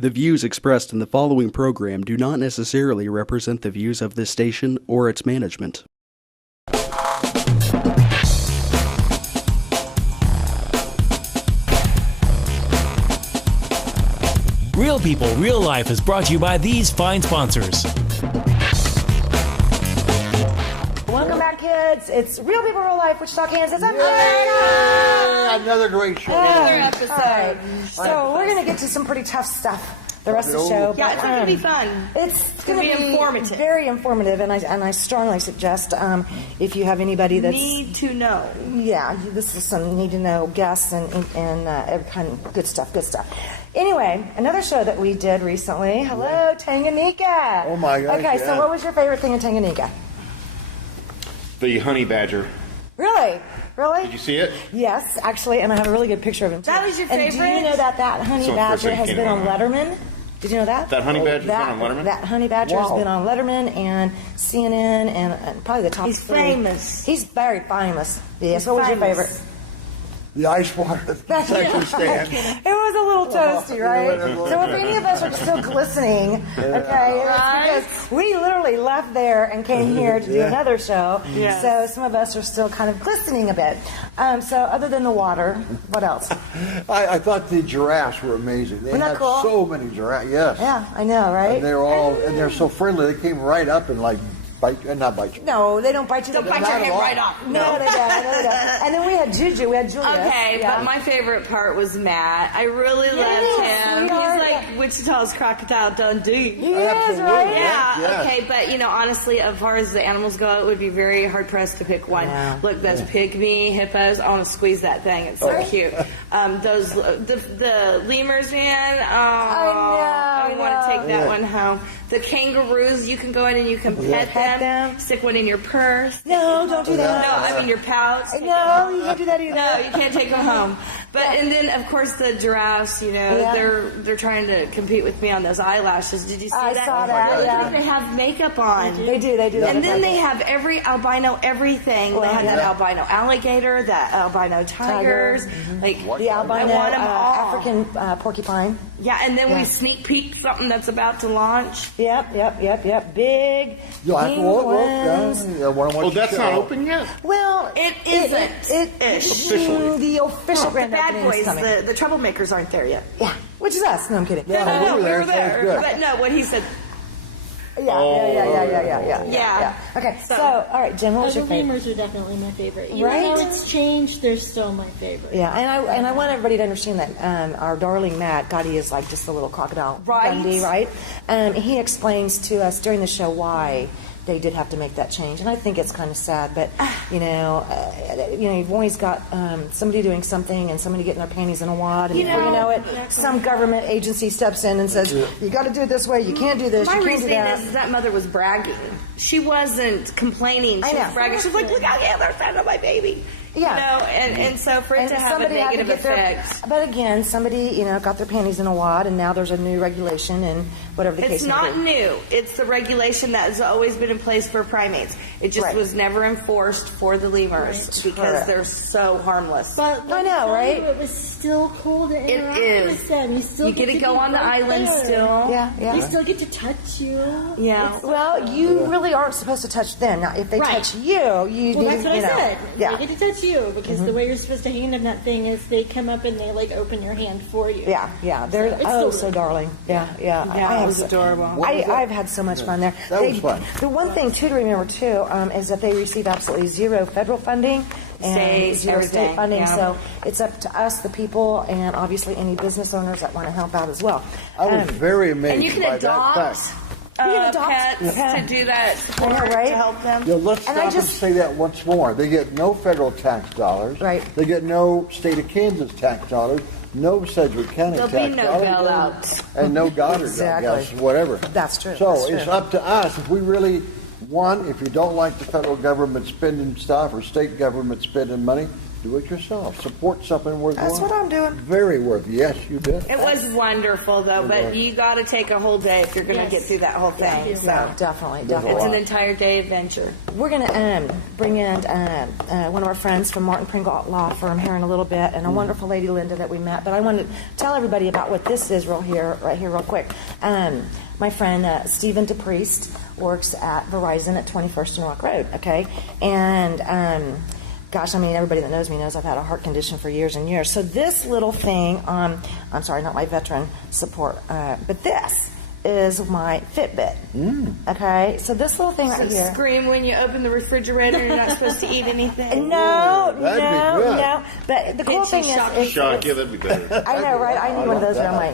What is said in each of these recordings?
The views expressed in the following program do not necessarily represent the views of this station or its management. Real People, Real Life is brought to you by these fine sponsors. Welcome back, kids. It's Real People, Real Life, Wichita, Kansas. Another great show. Another episode. All right. So we're going to get to some pretty tough stuff the rest of the show. Yeah, it's going to be fun. It's going to be informative. Very informative, and I strongly suggest if you have anybody that's... Need to know. Yeah, this is some need-to-know guests and every kind of good stuff. Anyway, another show that we did recently. Hello, Tanganyika. Oh, my gosh. Okay, so what was your favorite thing in Tanganyika? The honey badger. Really? Did you see it? Yes, actually, and I have a really good picture of him, too. That was your and favorite? do you know that honey badger has been on Letterman? Did you know that? That honey badger's been on Letterman? That honey badger has been on Letterman and CNN and probably the top He's three. famous. He's very famous. Yes. What was your favorite? The ice water section stand. It was a little toasty, right? So if any of us are still glistening, okay, it's because we literally left there and came here to do another show. Yes. So some of us are still kind of glistening a bit. So other than the water, what else? I thought the giraffes were amazing. They Isn't that had cool? so many giraffes. Yes. Yeah, I know, right? And they're so friendly. They came right up and not bite you. No, they don't bite you. They'll bite your hand right off. No, they don't. And then we had Juju. We had Julia. Okay, but my favorite part was Matt. I really loved him. sweetheart. He's like Wichita's Crocodile Dundee. He is, Absolutely. right? Yeah, Yes. okay, but honestly, as far as the animals go, it would be very hard pressed to pick one. Yeah. Look, those pygmy hippos, I want to squeeze that thing. It's so cute. The lemurs, man. I want to take that one home. The kangaroos, you can go in and you can pet them. Stick one in your purse. No, don't do that. No, I mean your pouch. No, you can't do that either. No, you can't take them home. But and then of course the giraffes, they're trying to compete with me on those eyelashes. Did you see I that? saw that, Look, yeah. they have makeup on. They do. And then they have every albino everything. They have that yeah. albino alligator, that albino tigers, like The albino I want 'em all. African porcupine. Yeah, and then Yeah. we sneak peek something that's about to launch. Yep. Big You'll have to penguins. Oh, that's not open yet? Well, It isn't. Officially. The official The grand bad opening boys, is coming. the troublemakers aren't there yet. Which is us. No, I'm kidding. Yeah. No, we we were were there, so there. it's good. But no, what he said. Yeah. Okay, so, all right, Jen, what was The your favorite? lemurs are definitely my favorite. Even Right? though it's changed, they're still my favorite. Yeah, and I want everybody to understand that our darling Matt, God, he is like just a little crocodile Dundee, right? He explains to us during the show why they did have to make that change, and I think it's kind of sad. But you've always got somebody doing something and somebody getting their panties in a wad, and before you know it, some government agency steps in and says, "You got to do it this way. You can't do this. My you can't do reasoning that." is that mother was bragging. She wasn't complaining. She I know. was bragging. She was like, "Look out, yeah, they're trying to my baby." Yeah. And so for it to have a somebody had to negative get effect. but again, somebody got their panties in a wad, and now there's a new regulation, and whatever the case It's may not be. new. It's the regulation that has always been in place for primates. It just Right. was never enforced for the lemurs because Correct. they're so harmless. But I know, right? It was still cool to interact is. with them. You still You get to go be on the right island there. still. Yeah. They still get to touch you. Yeah. Well, you really aren't supposed to touch them. Now, if they Right. touch you, Well, need that's what I said. Yeah. They get to touch you because the way you're supposed to hand them that thing is they come up and they open your hand for you. Yeah. They're It's still so really darling. Yeah. it was adorable. I've had so much fun there. That was fun. The one thing too to remember too is that they receive absolutely zero federal funding and State, zero state everything, funding. yeah. So it's up to us, the people, and obviously any business owners that want to help out as well. I was very amazed And you can by adopt that fact. pets to do that support, I know, right? to help them. Let's And stop I and just- say that once more. They get no federal tax dollars. Right. They get no state of Kansas tax dollars. No Sedgwick County There'll tax be no dollars. bailouts. And no Goddard, Exactly. I guess, whatever. That's true, So that's it's true. up to us. If we really, if you don't like the federal government spending stuff or state government spending money, Do it yourself. Support something worth That's what I'm doing. Very worth. Yes, you did. It was wonderful, though, but you got to take a whole day if you're going to get through that whole thing. So Definitely. it's an entire day adventure. We're going to bring in one of our friends from Martin Pringle Law Firm here in a little bit, and a wonderful lady, Linda, that we met. But I want to tell everybody about what this is right here, real quick. My friend Stephen DePriest works at Verizon at 21st and Rock Road, okay? And, gosh, I mean, everybody that knows me knows I've had a heart condition for years and years. So this little thing, I'm sorry, not my veteran support, but this is my Fitbit. Okay, so this little thing right here. Scream when you open the refrigerator. You're not supposed to eat anything. No. But the cool Hits thing you is, Shock, yeah, that'd be better. I know, right? I need one of those around my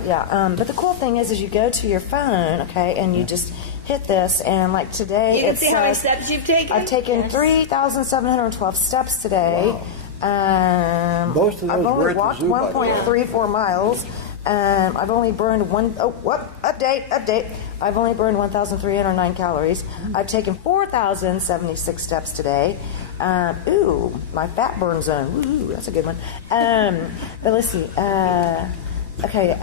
But the cool thing is you go to your phone, okay, and you just hit this, and like today, You can see how many steps you've taken. I've taken 3,712 steps today. Most of those I've were only at the walked zoo, by the way. 1.34 miles. I've only burned update. I've only burned 1,309 calories. I've taken 4,076 steps today. My fat burn zone. Ooh, that's a good one. But let's see. Okay,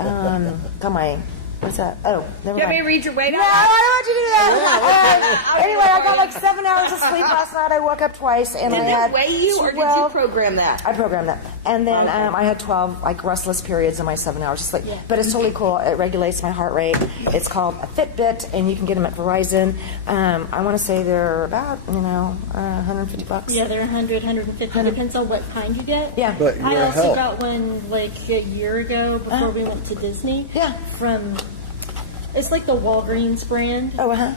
got my. What's that? Oh, never You want mind. me to read your weight No, out? I don't want you to do that. Anyway, I got like 7 hours of sleep last night. I woke up twice, and Did I they had weigh you, or did you 12 program that? I programmed that, and then I had 12 like restless periods in my 7 hours of sleep. But it's totally cool. It regulates my heart rate. It's called a Fitbit, and you can get them at Verizon. I want to say they're about $150. Yeah, they're 100, 150. Depends on what kind you get. Yeah. But I your also health. got one like a year ago before we went to Disney. Yeah. From, it's like the Walgreens brand. Oh, uh-huh.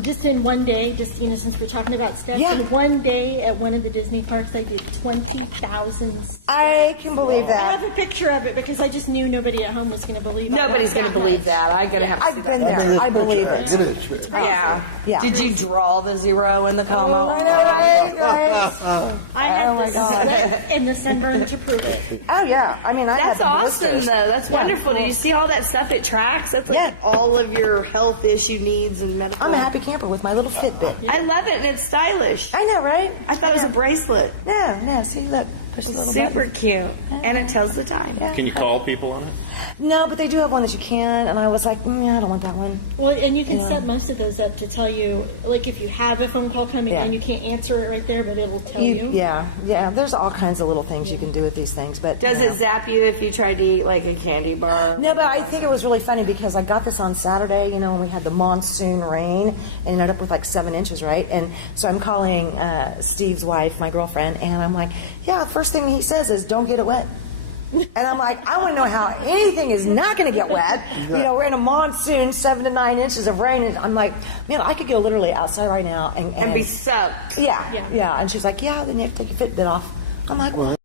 Just in one day, since we're talking about steps, Yeah. in one day at one of the Disney parks, I did 20,000 steps. I can believe I that. have a picture of it because I just knew nobody at home was going to believe it. Nobody's going to believe that. I'm going to have to see I've that. been there. I believe it. Give it a trick. Yeah. Did you draw the zero in the comma? I know, right? I had Oh, my the God. sweat and the sunburn to prove it. Oh yeah. I mean, I had That's the awesome, blisters. though. That's Yeah. wonderful. Did you see all that stuff it tracks? That's like all of your health issue needs and medical. I'm a happy camper with my little Fitbit. I love it, and it's stylish. I know, right? I thought it was a bracelet. No. See, look. Push the little Super button. cute. And it tells the time. Yeah. Can you call people on it? No, but they do have one that you can, and I was like, I don't want that one. Well, and you can set most of those up to tell you, like if you have a phone call coming in, you can't answer it right there, but it'll tell you. Yeah. There's all kinds of little things you can do with these things, but Does it zap you if you try to eat like a candy bar? No, but I think it was really funny because I got this on Saturday, when we had the monsoon rain, and ended up with like 7 inches, right? And so I'm calling Steve's wife, my girlfriend, and I'm like, the first thing he says is, don't get it wet. And I'm like, I want to know how anything is not going to get wet. We're in a monsoon, 7 to 9 inches of rain, and I'm like, man, I could go literally outside right now and be soaked. Yeah. And she's like, then you have to take your Fitbit off. I'm like, what?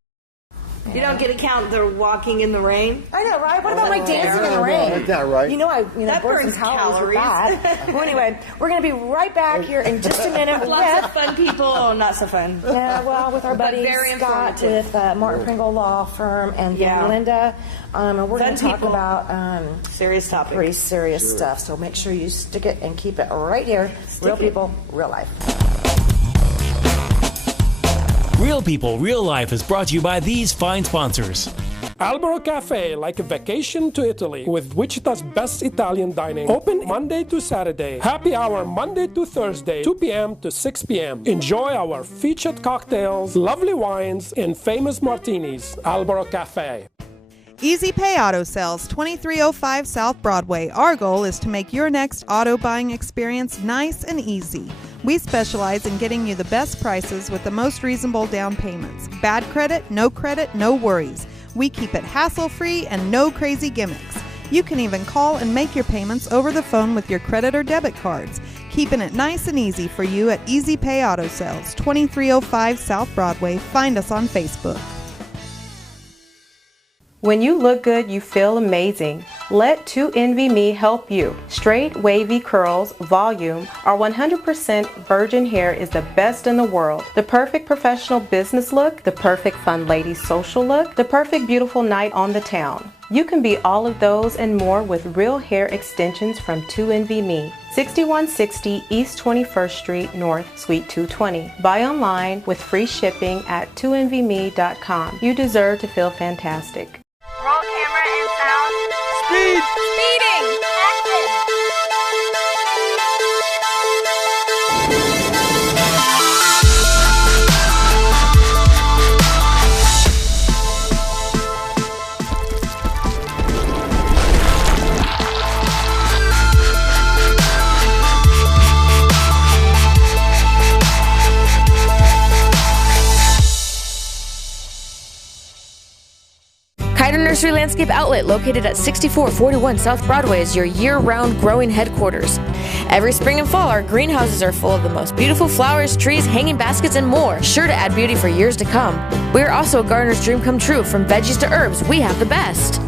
You don't get to count the walking in the rain? I know, right? What about my dancing in the rain? Ain't that right? That burns some calories. With calories. that. Well, anyway, we're going to be right back here in just a minute Lots of with, fun people. Oh, not so fun. with our buddy very Scott informative. with Martin Pringle Law Firm and then Linda. And we're going to Fun talk people. about Serious topic. pretty serious stuff. So make sure you stick it and keep it right here. Real people, real life. Real People, Real Life is brought to you by these fine sponsors. Albero Cafe, like a vacation to Italy, with Wichita's best Italian dining. Open Monday to Saturday. Happy hour Monday to Thursday, 2 p.m. to 6 p.m. Enjoy our featured cocktails, lovely wines, and famous martinis. Albero Cafe. Easy Pay Auto Sales, 2305 South Broadway. Our goal is to make your next auto buying experience nice and easy. We specialize in getting you the best prices with the most reasonable down payments. Bad credit, no worries. We keep it hassle-free and no crazy gimmicks. You can even call and make your payments over the phone with your credit or debit cards. Keeping it nice and easy for you at Easy Pay Auto Sales, 2305 South Broadway. Find us on Facebook. When you look good, you feel amazing. Let 2NV help you. Straight, wavy curls, volume, our 100% virgin hair is the best in the world. The perfect professional business look, the perfect fun lady social look, the perfect beautiful night on the town. You can be all of those and more with real hair extensions from 2NVMe. 6160 East 21st Street North, Suite 220. Buy online with free shipping at 2NVMe.com. You deserve to feel fantastic. Roll camera and sound. Speed! Speeding! Action! Nursery Landscape Outlet, located at 6441 South Broadway, is your year-round growing headquarters. Every spring and fall, our greenhouses are full of the most beautiful flowers, trees, hanging baskets, and more, sure to add beauty for years to come. We are also a gardener's dream come true. From veggies to herbs, we have the best.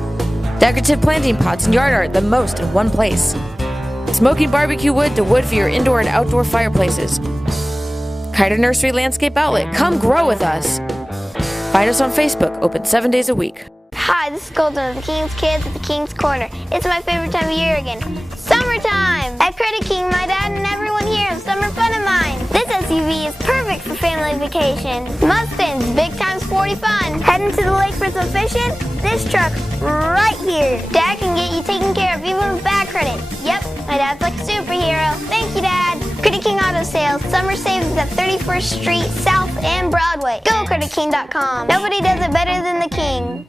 Decorative planting pots and yard art, the most in one place. Smoking barbecue wood to wood for your indoor and outdoor fireplaces. Kiter Nursery Landscape Outlet, come grow with us. Find us on Facebook, open 7 days a week. Hi, this is Colton of the King's Kids at the King's Corner. It's my favorite time of year again. Summertime! At Credit King, my dad and everyone here have summer fun in mind. This SUV is perfect for family vacation. Mustangs, big times 40 fun. Heading to the lake for some fishing? This truck right here. Dad can get you taken care of even with bad credit. Yep, my dad's like a superhero. Thank you, Dad. Credit King Auto Sales. Summer savings at 31st Street South and Broadway. Go CreditKing.com. Nobody does it better than the King.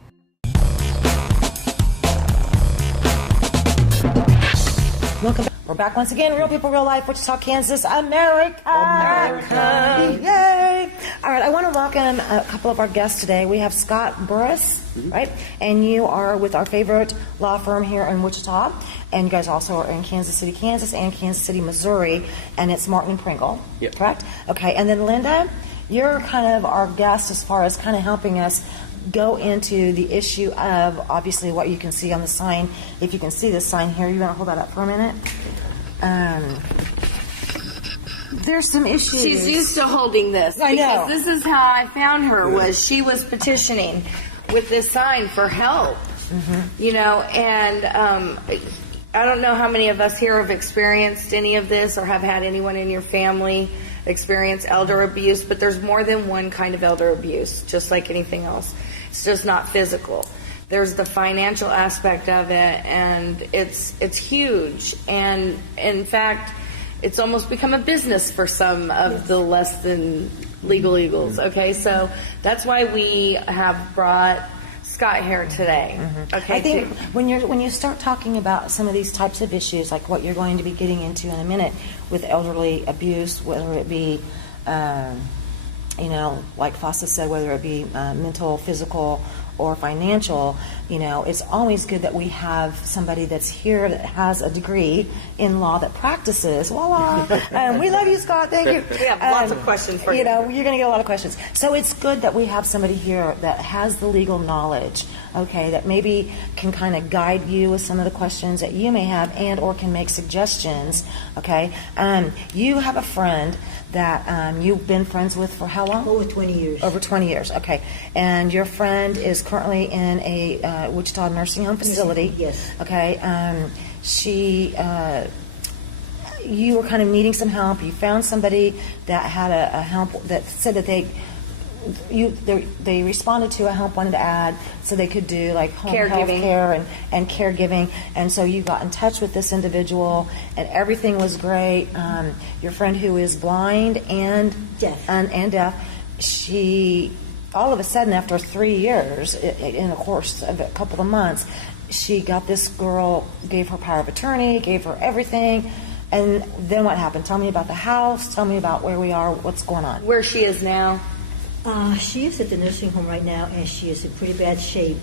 Welcome back. We're back once again. Real people, real life. Wichita, Kansas, America. Yay! All right, I want to welcome a couple of our guests today. We have Scott Burris, right? And you are with our favorite law firm here in Wichita. And you guys also are in Kansas City, Kansas, and Kansas City, Missouri. And it's Martin and Pringle, correct? Okay, and then Linda, you're kind of our guest as far as kind of helping us go into the issue of obviously what you can see on the sign. If you can see the sign here, you want to hold that up for a minute? There's some issues. She's used to holding this. I know. Because this is how I found her, was she was petitioning with this sign for help. You know, and I don't know how many of us here have experienced any of this or have had anyone in your family experience elder abuse, but there's more than one kind of elder abuse, just like anything else. It's just not physical. There's the financial aspect of it, and it's huge. And in fact, it's almost become a business for some of the less than legal eagles. Okay, so that's why we have brought Scott here today. Okay, I think when you start talking about some of these types of issues, like what you're going to be getting into in a minute with elderly abuse, whether it be, you know, like Fossa said, whether it be mental, physical, or financial, you know, it's always good that we have somebody that's here that has a degree in law that practices. Voila! We love you, Scott. Thank you. We have lots of questions for you. You know, you're going to get a lot of questions. So it's good that we have somebody here that has the legal knowledge, okay, that maybe can kind of guide you with some of the questions that you may have and or can make suggestions, okay? You have a friend that you've been friends with for how long? Over 20 years. Over 20 years, okay. And your friend is currently in a Wichita nursing home facility. Yes. Okay. You were kind of needing some help. You found somebody that had a help that said that they responded to a help wanted to add so they could do like home health care and caregiving, and so you got in touch with this individual and everything was great. Your friend who is blind and deaf, she all of a sudden after 3 years, in the course of a couple of months, she got this girl, gave her power of attorney, gave her everything. And then what happened? Tell me about the house. Tell me about where we are. What's going on? Where she is now? She is at the nursing home right now, and she is in pretty bad shape.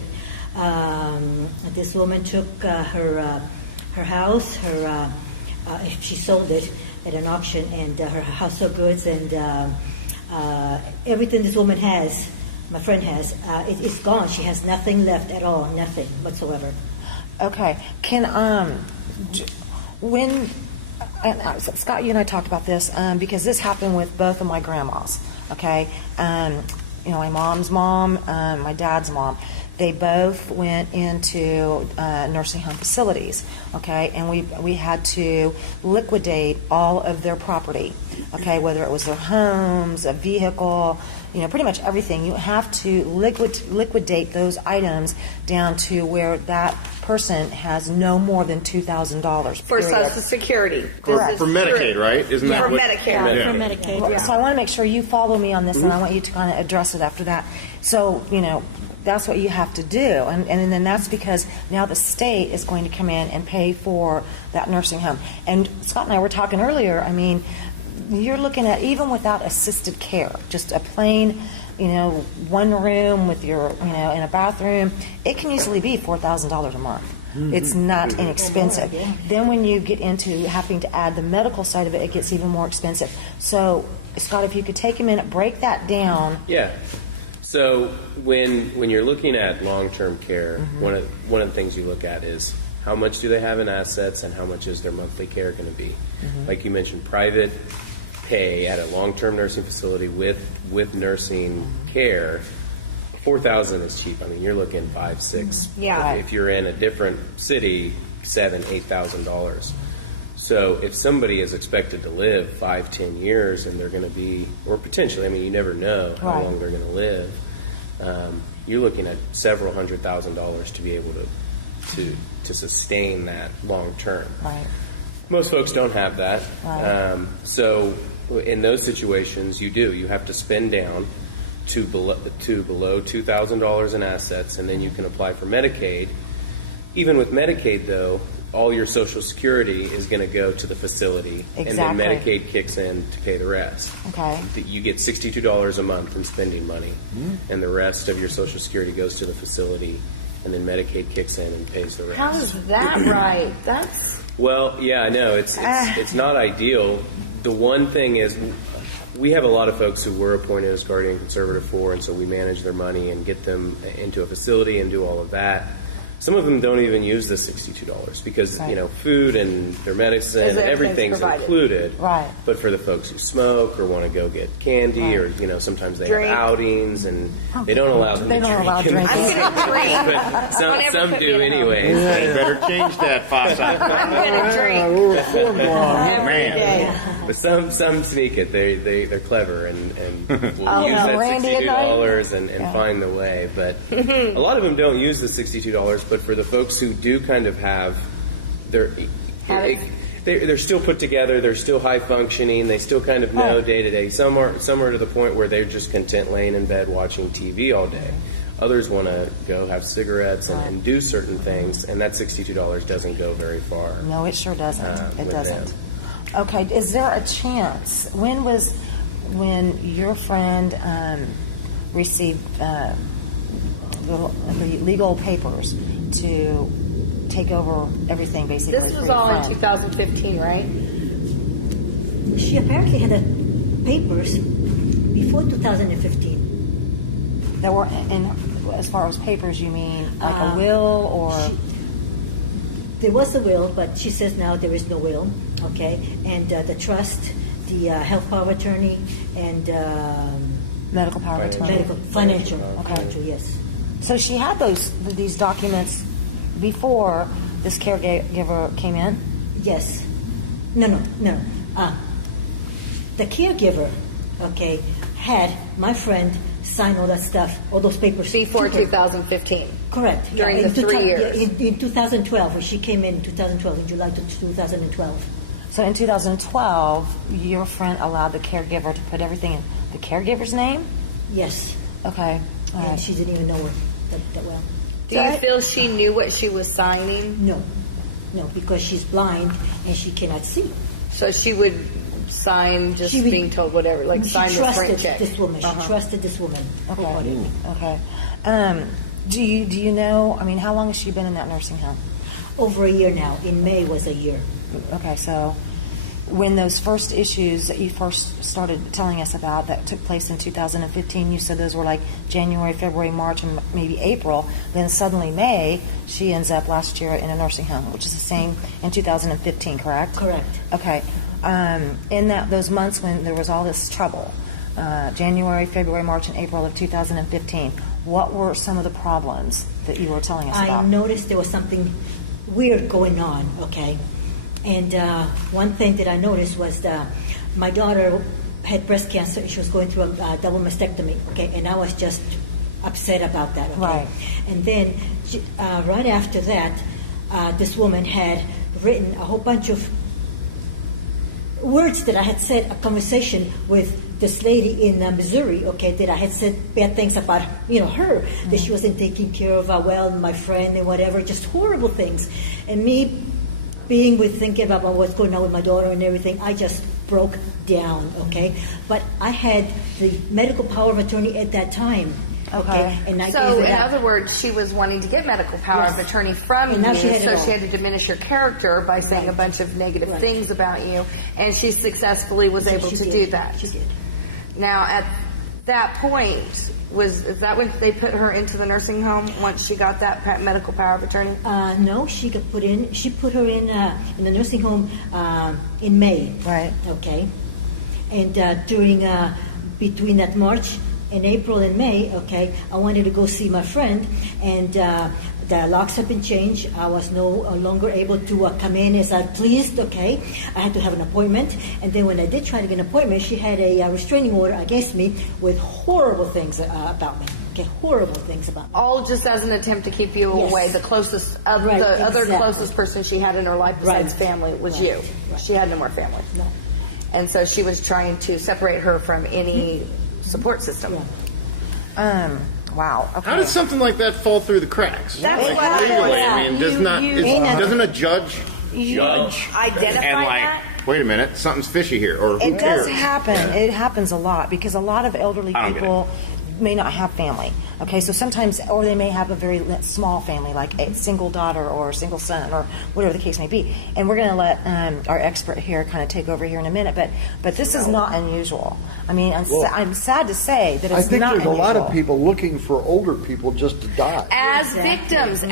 This woman took her house. She sold it at an auction, and her household goods and everything this woman has, my friend has, it's gone. She has nothing left at all, nothing whatsoever. Okay. Can Scott, you and I talked about this because this happened with both of my grandmas. Okay, you know, my mom's mom, my dad's mom. They both went into nursing home facilities, okay, and we had to liquidate all of their property, okay, whether it was their homes, a vehicle, pretty much everything. You have to liquidate those items down to where that person has no more than $2,000 For Social Security. For Medicaid, right? Isn't that for what? Medicaid? Yeah, for Medicaid, yeah. So I want to make sure you follow me on this, and I want you to kind of address it after that. So, that's what you have to do. And then that's because now the state is going to come in and pay for that nursing home. And Scott and I were talking earlier, you're looking at, even without assisted care, just a plain, one room with your, in a bathroom, it can easily be $4,000 a month. It's not inexpensive. Then when you get into having to add the medical side of it, it gets even more expensive. So, Scott, if you could take a minute, break that down. Yeah. So when you're looking at long-term care, one of the things you look at is how much do they have in assets and how much is their monthly care going to be. Like you mentioned, private pay at a long-term nursing facility with nursing care, $4,000 is cheap. You're looking $5,000, $6,000. Yeah. If you're in a different city, $7,000, $8,000. So if somebody is expected to live 5-10 years and they're going to be, or potentially, you never know how long they're going to live, you're looking at several $100,000 to be able to sustain that long term. Right. Most folks don't have that. Right. So in those situations, you have to spend down to below $2,000 in assets, and then you can apply for Medicaid. Even with Medicaid, though, all your Social Security is going to go to the facility, and then Medicaid kicks in to pay the rest. Okay. You get $62 a month in spending money, and the rest of your Social Security goes to the facility, and then Medicaid kicks in and pays the rest. How is that right? Well, yeah, I know it's not ideal. The one thing is, we have a lot of folks who were appointed as guardian conservator for, and so we manage their money and get them into a facility and do all of that. Some of them don't even use the $62 because, food and their medicine and everything's included. Right. But for the folks who smoke or want to go get candy or, sometimes they have outings and they don't allow them to drink. But some do anyway. Yeah, you better change that, Fossa. I'm going to drink. Man. But some sneak it. They're clever and will use that $62 and find the way. But a lot of them don't use the $62. But for the folks who do kind of have they're still put together, they're still high functioning, they still kind of know day to day. Some are to the point where they're just content laying in bed watching TV all day. Others want to go have cigarettes and do certain things, and that $62 doesn't go very far. No, it sure doesn't. It doesn't. Okay, is there a chance? When your friend received the legal papers to take over everything, basically? This was all in 2015, right? She apparently had the papers before 2015. That were in, as far as papers, you mean like a will or? There was a will, but she says now there is no will. Okay, and the trust, the health power of attorney, and medical power of attorney, financial, yes. So she had these documents before this caregiver came in? Yes. No. The caregiver, had my friend sign all that stuff, all those papers. Before 2015. Correct. During the 3 years. In 2012, when she came in 2012, in July 2012. So in 2012, your friend allowed the caregiver to put everything in the caregiver's name? Yes. Okay. And she didn't even know her that well. Do you feel she knew what she was signing? No, because she's blind and she cannot see. So she would sign being told whatever, like sign the print check. This woman. She trusted this woman. Okay. Do you know? How long has she been in that nursing home? Over a year now. In May was a year. Okay, so when those first issues that you first started telling us about that took place in 2015, you said those were like January, February, March, and maybe April. Then suddenly May, she ends up last year in a nursing home, which is the same in 2015, correct? Correct. Okay. In those months when there was all this trouble, January, February, March, and April of 2015, what were some of the problems that you were telling us about? I noticed there was something weird going on, okay? And one thing that I noticed was my daughter had breast cancer and she was going through a double mastectomy, okay? And I was just upset about that, okay? Right. And then right after that, this woman had written a whole bunch of words that I had said, a conversation with this lady in Missouri, okay, that I had said bad things about, her, that she wasn't taking care of, my friend and whatever, just horrible things. And me thinking about what's going on with my daughter and everything, I just broke down, okay? But I had the medical power of attorney at that time. Okay. And I So, gave it in up. other words, she was wanting to get medical power of attorney from And now you, she had it so all. she had to diminish your character by saying a bunch of negative things about you, and she successfully was able to do that. She did. Now, at that point, is that when they put her into the nursing home once she got that medical power of attorney? No, she got put in. She put her in the nursing home in May. Right. Okay. And during between that March and April and May, okay, I wanted to go see my friend, and the locks had been changed. I was no longer able to come in as I pleased, okay. I had to have an appointment, and then when I did try to get an appointment, she had a restraining order against me with horrible things about me. Okay, horrible things about me. All just as an attempt to keep you Yes. away. The closest, Right, the other exactly. closest person she had in her life besides Right. family was Right. you. Right. She had no more family. No. And so she was trying to separate her from any support system. Wow. Okay. How does something like that fall through the cracks? That's Like, what legally, yeah. I mean, doesn't a judge Identify and that? wait a minute, something's fishy here, or who It does cares? happen. It happens a lot because a lot of elderly I don't get people may not have family. Okay, so sometimes, or they may have a very small family, like a single daughter or a single son, or whatever the case may be. And we're going to let our expert here kind of take over here in a minute. But this is not unusual. I mean, I'm sad to say that it's I think not there's a lot of unusual. people looking for older people just to die. As victims, Well,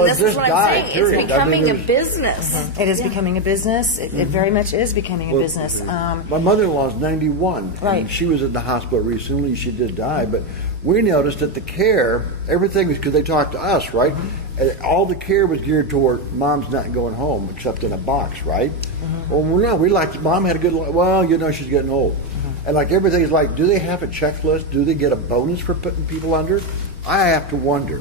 and this is just what die, I'm saying. period. It's becoming I mean, a business. It is becoming a business. It very much is becoming a Well, business. My mother-in-law is 91, Right. and she was in the hospital recently. She did die, but we noticed that the care, everything was because they talked to us, right? And all the care was geared toward mom's not going home except in a box, right? Well, we liked mom had a good life. Well, she's getting old, and like everything is like, do they have a checklist? Do they get a bonus for putting people under? I have to wonder.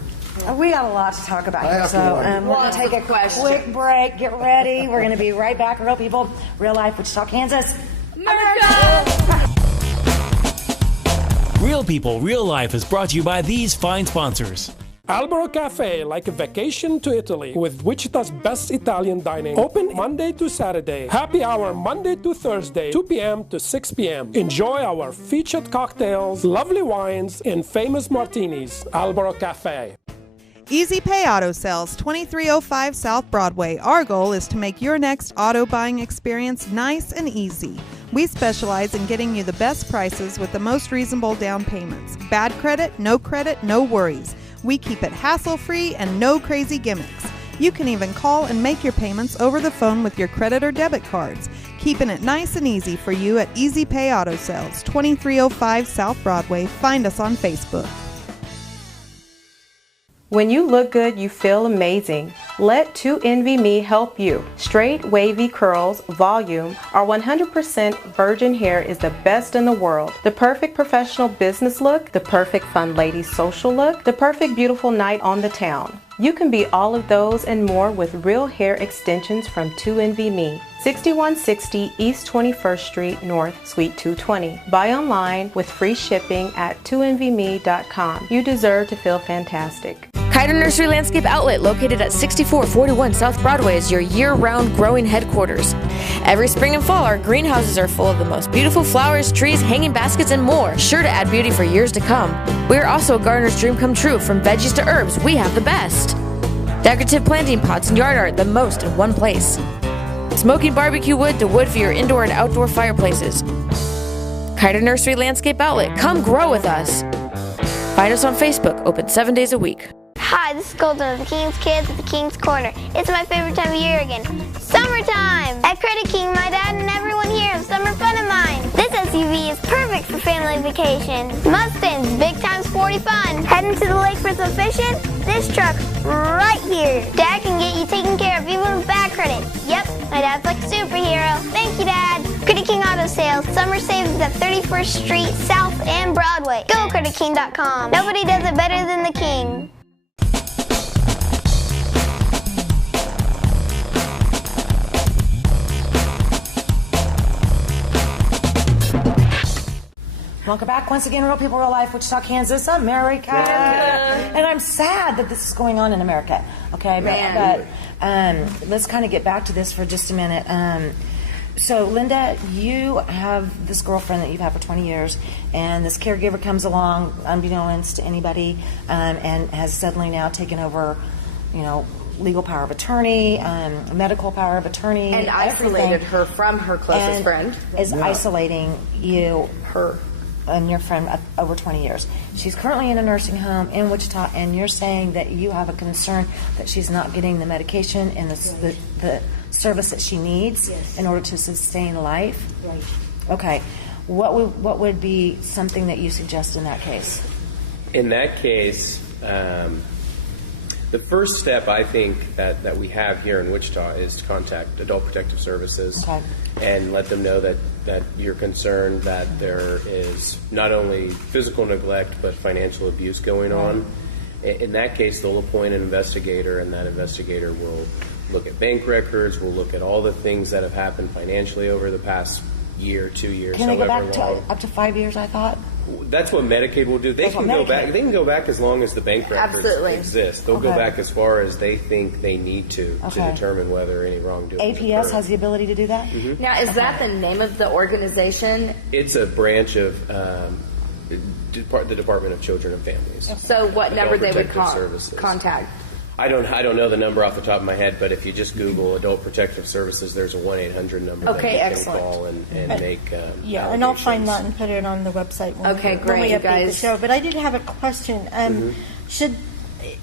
We got a lot to talk about I here, have to so wonder. we're going to take a quick break. Get ready. We're going to be right back. Real people, real life, Wichita, Kansas. Real People, Real Life is brought to you by these fine sponsors. Albero Cafe, like a vacation to Italy, with Wichita's best Italian dining. Open Monday to Saturday. Happy hour Monday to Thursday, 2 p.m. to 6 p.m. Enjoy our featured cocktails, lovely wines, and famous martinis. Albero Cafe. Easy Pay Auto Sales, 2305 South Broadway. Our goal is to make your next auto buying experience nice and easy. We specialize in getting you the best prices with the most reasonable down payments. Bad credit, no worries. We keep it hassle-free and no crazy gimmicks. You can even call and make your payments over the phone with your credit or debit cards. Keeping it nice and easy for you at Easy Pay Auto Sales, 2305 South Broadway. Find us on Facebook. When you look good, you feel amazing. Let 2NVMe help you. Straight, wavy curls, volume, our 100% virgin hair is the best in the world. The perfect professional business look, the perfect fun lady social look, the perfect beautiful night on the town. You can be all of those and more with real hair extensions from 2NVMe. 6160 East 21st Street North, Suite 220. Buy online with free shipping at 2NVMe.com. You deserve to feel fantastic. Kiter Nursery Landscape Outlet, located at 6441 South Broadway, is your year-round growing headquarters. Every spring and fall, our greenhouses are full of the most beautiful flowers, trees, hanging baskets, and more, sure to add beauty for years to come. We are also a gardener's dream come true. From veggies to herbs, we have the best. Decorative planting pots and yard art, the most in one place. Smoking barbecue wood to wood for your indoor and outdoor fireplaces. Kiter Nursery Landscape Outlet, come grow with us. Find us on Facebook, open 7 days a week. Hi, this is Golden with the King's Kids at the King's Corner. It's my favorite time of year again. Summertime! At Credit King, my dad and everyone here have summer fun of mine. This SUV is perfect for family vacation. Mustangs, big times 40 fun. Heading to the lake for some fishing? This truck right here. Dad can get you taken care of even with bad credit. Yep, my dad's like a superhero. Thank you, Dad. Credit King Auto Sales. Summer savings at 31st Street South and Broadway. Go CreditKing.com. Nobody does it better than the King. Welcome back once again, Real People, Real Life, Wichita, Kansas, America. And I'm sad that this is going on in America. Okay, but let's kind of get back to this for just a minute. So, Linda, you have this girlfriend that you've had for 20 years, and this caregiver comes along, unbeknownst to anybody, and has suddenly now taken over, legal power of attorney, medical power of attorney. And isolated her from her closest friend. Is isolating you, her, and your friend over 20 years. She's currently in a nursing home in Wichita, and you're saying that you have a concern that she's not getting the medication and the service that she needs in order to sustain life. Right. Okay. What would be something that you suggest in that case? In that case, the first step I think that we have here in Wichita is to contact Adult Protective Services and let them know that you're concerned that there is not only physical neglect but financial abuse going on. In that case, they'll appoint an investigator, and that investigator will look at bank records, will look at all the things that have happened financially over the past year, 2 years. Can they go back to up to 5 years, I thought? That's what Medicaid will do. They can go back. They can go back as long as the bank records exist. They'll go back as far as they think they need to determine whether any wrongdoing. APS has the ability to do that. Mm-hmm. Now, is that the name of the organization? It's a branch of the Department of Children and Families. So, what number they would Services. contact? I don't know the number off the top of my head, but if you just Google Adult Protective Services, there's a 1-800 number that you can call and make and I'll find that and put it on the website when great, when we update guys. the show. But I did have a question.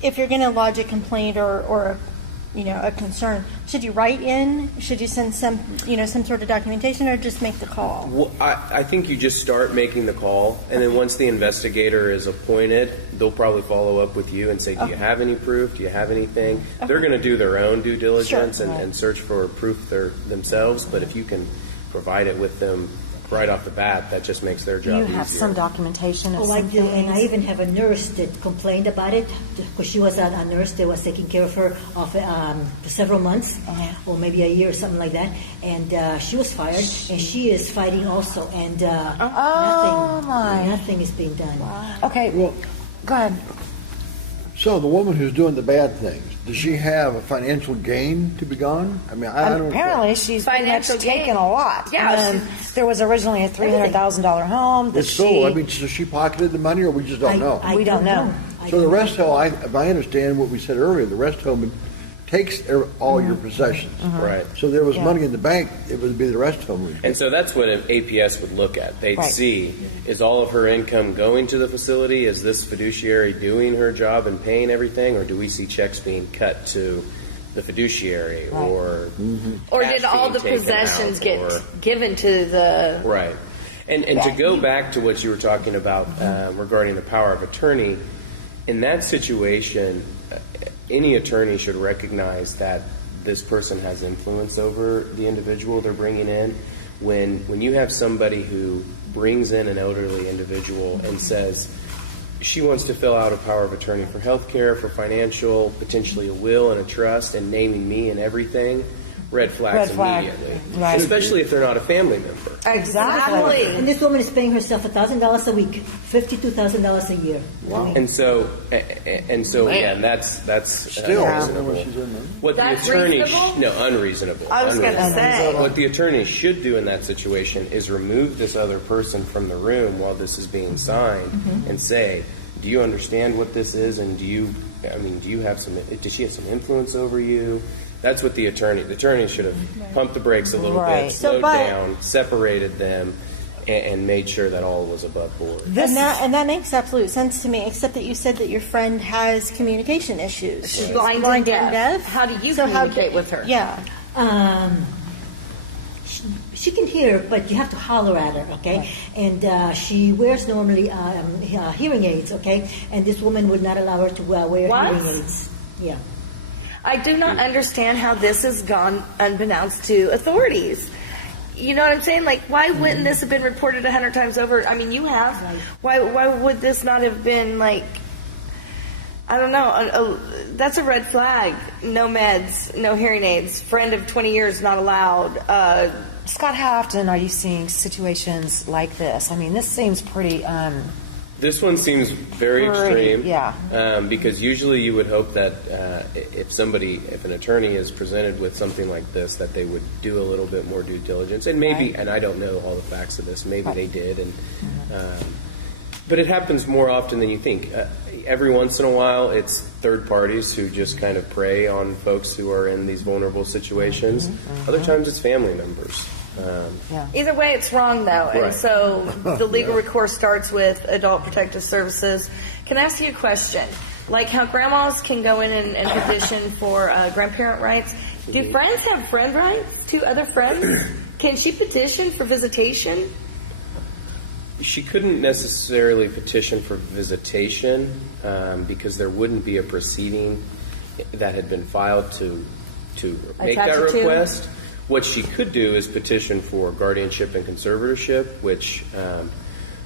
If you're going to lodge a complaint or a concern, should you write in? Should you send some sort of documentation, or just make the call? Well, I think you just start making the call, and then once the investigator is appointed, they'll probably follow up with you and say, do you have any proof? Do you have anything? They're going to do their own due diligence and search for proof themselves, but if you can provide it with them right off the bat, that just makes their job easier. You have some documentation of I do, and I even have a nurse that complained about it because she was a nurse that was taking care of her for several months, or maybe a year or something like that, and she was fired, and she is fighting also, and nothing is being done. Wow. Okay, well, go ahead. So the woman who's doing the bad things, does she have a financial gain to be gone? I mean, I don't. Apparently, she's financial taken a lot. Yeah, there was originally a $300,000 home. It's sold. I mean, so she pocketed the money, or we just don't know. We don't know. So the rest home, if I understand what we said earlier, the rest home takes all your possessions. Right. So there was money in the bank, it would be the rest home. And so that's what an APS would look at. They'd see, is all of her income going to the facility? Is this fiduciary doing her job and paying everything? Or do we see checks being cut to the fiduciary or did all the possessions get given to the... Right. And to go back to what you were talking about regarding the power of attorney, in that situation, any attorney should recognize that this person has influence over the individual they're bringing in. When you have somebody who brings in an elderly individual and says she wants to fill out a power of attorney for health care, for financial, potentially a will and a trust, and naming me and everything, red flags immediately. Right. Especially if they're not a family member. Exactly. And this woman is paying herself $1,000 a week, $52,000 a year. Wow. And so that's still unreasonable. What that's the attorney unreasonable. I was going to say what the attorney should do in that situation is remove this other person from the room while this is being signed and say, do you understand what this is, and did she have some influence over you? That's what the attorney should have pumped the brakes a little bit, slowed down, separated them, and made sure that all was above board. And that makes absolute sense to me, except that you said that your friend has communication issues. She's blind and deaf. How do you communicate with her? Yeah. She can hear, but you have to holler at her, okay? Right. And she wears normally hearing aids, okay? And this woman would not allow her to wear hearing aids. Yeah. I do not understand how this has gone unbeknownst to authorities. You know what I'm saying? Like, why wouldn't this have been reported 100 times over? I mean, you have. Right. Why would this not have been, like, I don't know. That's a red flag. No meds, no hearing aids. Friend of 20 years not allowed. Scott, how often are you seeing situations like this? I mean, this seems pretty... This one seems very extreme. Yeah. Because usually you would hope that if an attorney is presented with something like this, that they would do a little bit more due diligence. And maybe, and I don't know all the facts of this, maybe they did. And but it happens more often than you think. Every once in a while, it's third parties who just kind of prey on folks who are in these vulnerable situations. Other times it's family members. Either way, it's wrong, though. Right. And so the legal recourse starts with Adult Protective Services. Can I ask you a question? Like how grandmas can go in and petition for grandparent rights, do friends have friend rights to other friends? Can she petition for visitation? She couldn't necessarily petition for visitation because there wouldn't be a proceeding that had been filed to make that request. What she could do is petition for guardianship and conservatorship, which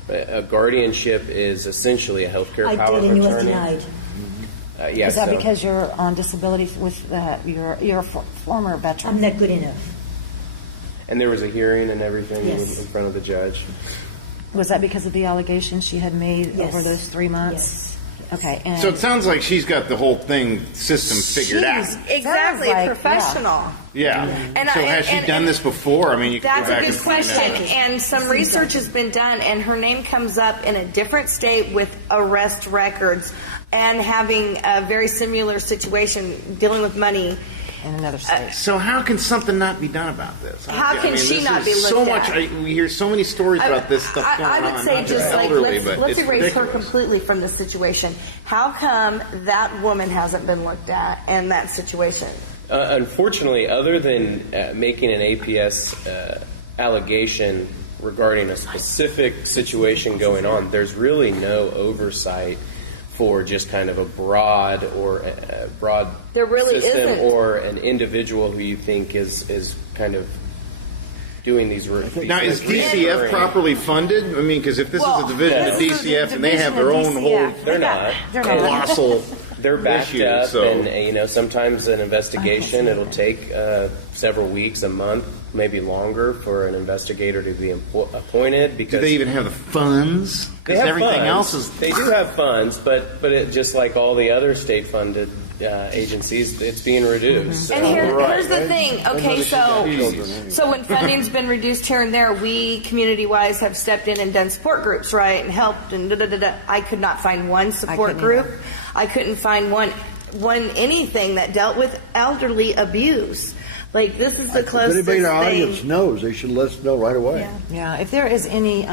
a guardianship is essentially a healthcare power of attorney. Was denied. Is that because you're on disability with you're a former veteran? I'm not good enough. And there was a hearing and everything in front of the judge. Was that because of the allegations she had made over those 3 months? Yes. Okay. And so it sounds like she's got the whole system figured out. Exactly, professional. Yeah. And so has she done this before? I mean, you can that's go back a good question. And some research has been done, and her name comes up in a different state with arrest records and having a very similar situation dealing with money in another state. So how can something not be done about this? How can she not be looked so at? much. We hear so many stories about this stuff going on. I would say not just like elderly, let's erase ridiculous. her completely from this situation. How come that woman hasn't been looked at in that situation? Unfortunately, other than making an APS allegation regarding a specific situation going on, there's really no oversight for just kind of a broad there really system isn't. Or an individual who you think is kind of doing these. Now, is DCF properly funded? I mean, because if this is a division of DCF and they have their own whole colossal they're backed issues, up, so. and sometimes an investigation it'll take several weeks, a month, maybe longer for an investigator to be appointed. Because do they even have the funds? They have everything funds. else is. They do have funds, but it, just like all the other state-funded agencies, it's being reduced. And here's the thing. Okay, so when funding's been reduced here and there, we community-wise have stepped in and done support groups, right, and helped. And I could not find one support group. I couldn't find one anything that dealt with elderly abuse. Like, this is the closest if anybody in our thing. audience knows, they should let us know right away. Yeah. If there is any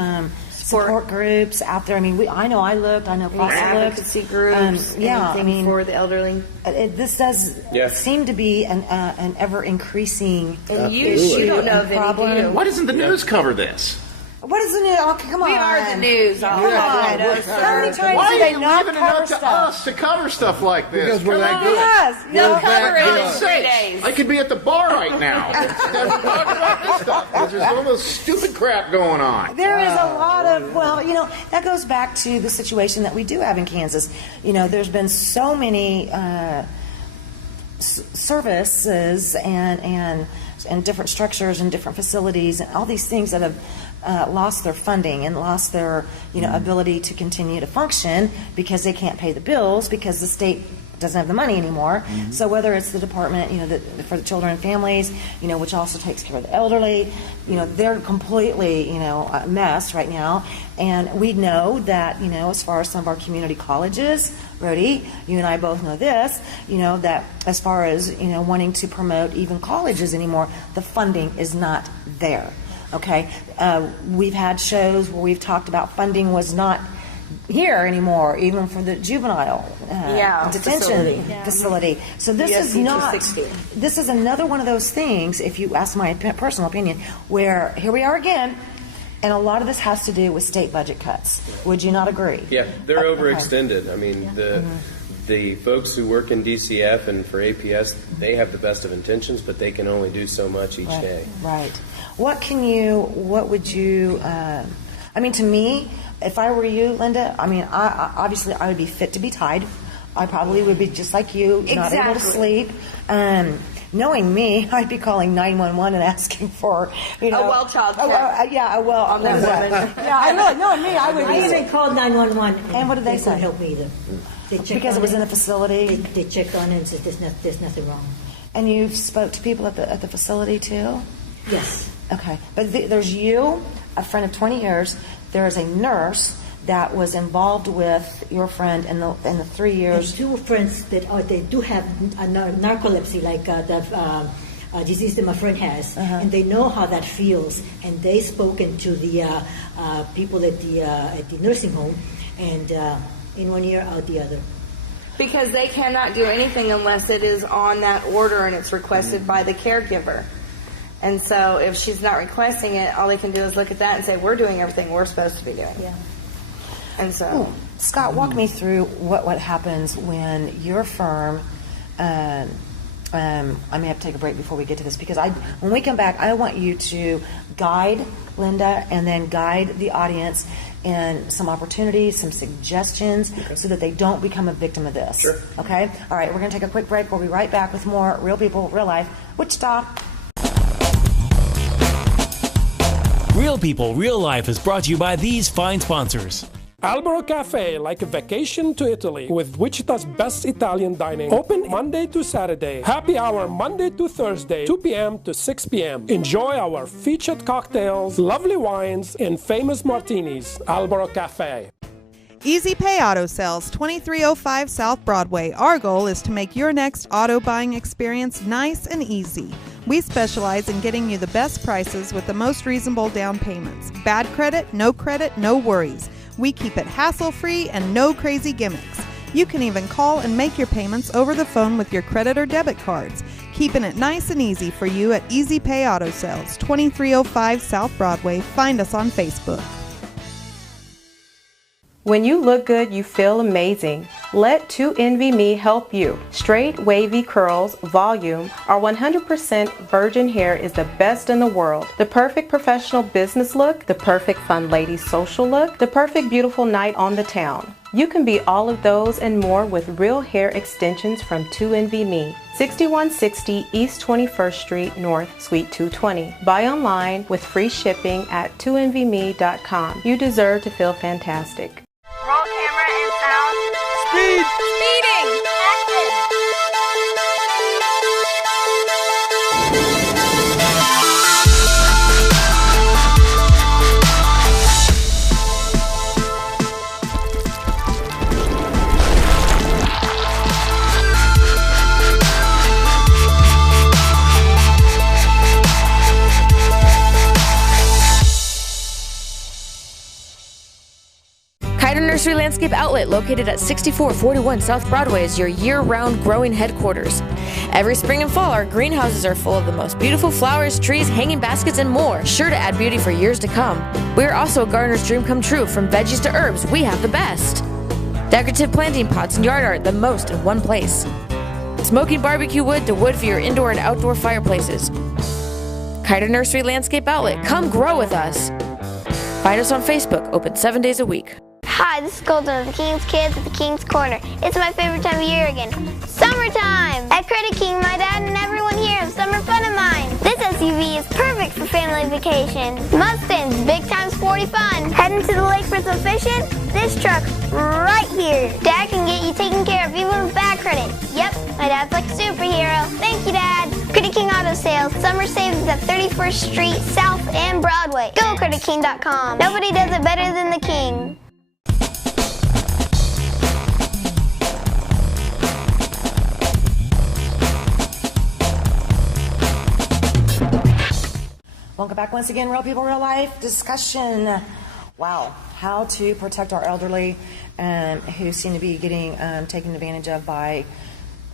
support groups out there, I mean, I know I looked, I know Foster looked. Advocacy groups, anything for the elderly. This does seem to be an ever increasing and you don't know of any problem. Why doesn't the news cover this? What is the news? Oh, come on. We are the news. Come on. How many times Why do they are you not leaving it cover up to stuff? us to cover stuff like this? Because we're that good. Yes. They'll cover it in 3 days. I could be at the bar right now. Talking about this stuff because there's all this stupid crap going on. There is a lot of, that goes back to the situation that we do have in Kansas. There's been so many services and different structures and different facilities and all these things that have lost their funding and lost their ability to continue to function because they can't pay the bills because the state doesn't have the money anymore. So whether it's the department for the children and families, which also takes care of the elderly, they're completely a mess right now. And we know that as far as some of our community colleges, Rhodey, you and I both know this, that as far as wanting to promote even colleges anymore, the funding is not there. Okay, we've had shows where we've talked about funding was not here anymore, even for the juvenile detention facility. So this is not. This is another one of those things. If you ask my personal opinion, where here we are again. And a lot of this has to do with state budget cuts. Would you not agree? Yeah, they're overextended. I mean, the folks who work in DCF and for APS, they have the best of intentions, but they can only do so much each day. Right. What would you, I mean, to me, if I were you, Linda, I mean, obviously I would be fit to be tied. I probably would be just like you, not able to sleep. Knowing me, I'd be calling 911 and asking for, a well child care. On that woman. Yeah, I know. Knowing me, I would. I even called 911. And what did they say? Couldn't help me either. They checked because it was in a facility. They checked on it and said there's nothing wrong. And you spoke to people at the facility too? Yes. Okay, but there's you, a friend of 20 years. There is a nurse that was involved with your friend in the 3 years. And two friends that they do have narcolepsy, like the disease that my friend has, and they know how that feels. And they spoken to the people at the nursing home, and in one ear, out the other. Because they cannot do anything unless it is on that order and it's requested by the caregiver. And so if she's not requesting it, all they can do is look at that and say, we're doing everything we're supposed to be doing. Yeah. And so, Scott, walk me through what happens when your firm. I may have to take a break before we get to this because when we come back, I want you to guide Linda and then guide the audience in some opportunities, some suggestions, so that they don't become a victim of this. Sure. Okay. All right. We're going to take a quick break. We'll be right back with more Real People, Real Life, Wichita. Real People, Real Life is brought to you by these fine sponsors. Albero Cafe, like a vacation to Italy, with Wichita's best Italian dining. Open Monday to Saturday. Happy hour Monday to Thursday, 2 p.m. to 6 p.m. Enjoy our featured cocktails, lovely wines, and famous martinis. Albero Cafe. Easy Pay Auto Sales, 2305 South Broadway. Our goal is to make your next auto buying experience nice and easy. We specialize in getting you the best prices with the most reasonable down payments. Bad credit, no worries. We keep it hassle-free and no crazy gimmicks. You can even call and make your payments over the phone with your credit or debit cards. Keeping it nice and easy for you at Easy Pay Auto Sales, 2305 South Broadway. Find us on Facebook. When you look good, you feel amazing. Let 2NVMe help you. Straight, wavy curls, volume, or 100% virgin hair is the best in the world. The perfect professional business look, the perfect fun lady social look, the perfect beautiful night on the town. You can be all of those and more with real hair extensions from 2NVMe. 6160 East 21st Street North, Suite 220. Buy online with free shipping at 2NVMe.com. You deserve to feel fantastic. Roll camera and sound. Speed! Speeding! Action! Nursery Landscape Outlet, located at 6441 South Broadway, is your year-round growing headquarters. Every spring and fall, our greenhouses are full of the most beautiful flowers, trees, hanging baskets, and more, sure to add beauty for years to come. We are also a gardener's dream come true. From veggies to herbs, we have the best. Decorative planting pots and yard art, the most in one place. Smoking barbecue wood to wood for your indoor and outdoor fireplaces. Kiter Nursery Landscape Outlet, come grow with us. Find us on Facebook, open 7 days a week. Hi, this is Golden of the King's Kids at the King's Corner. It's my favorite time of year again. Summertime! At Credit King, my dad and everyone here have summer fun of mine. This SUV is perfect for family vacations. Mustangs, big times 40 fun. Heading to the lake for some fishing? This truck right here. Dad can get you taken care of even with bad credit. Yep, my dad's like a superhero. Thank you, Dad. Credit King Auto Sales. Summer savings at 31st Street South and Broadway. Go CreditKing.com. Nobody does it better than the King. Welcome back once again, Real People, Real Life discussion. Wow, how to protect our elderly who seem to be getting taken advantage of by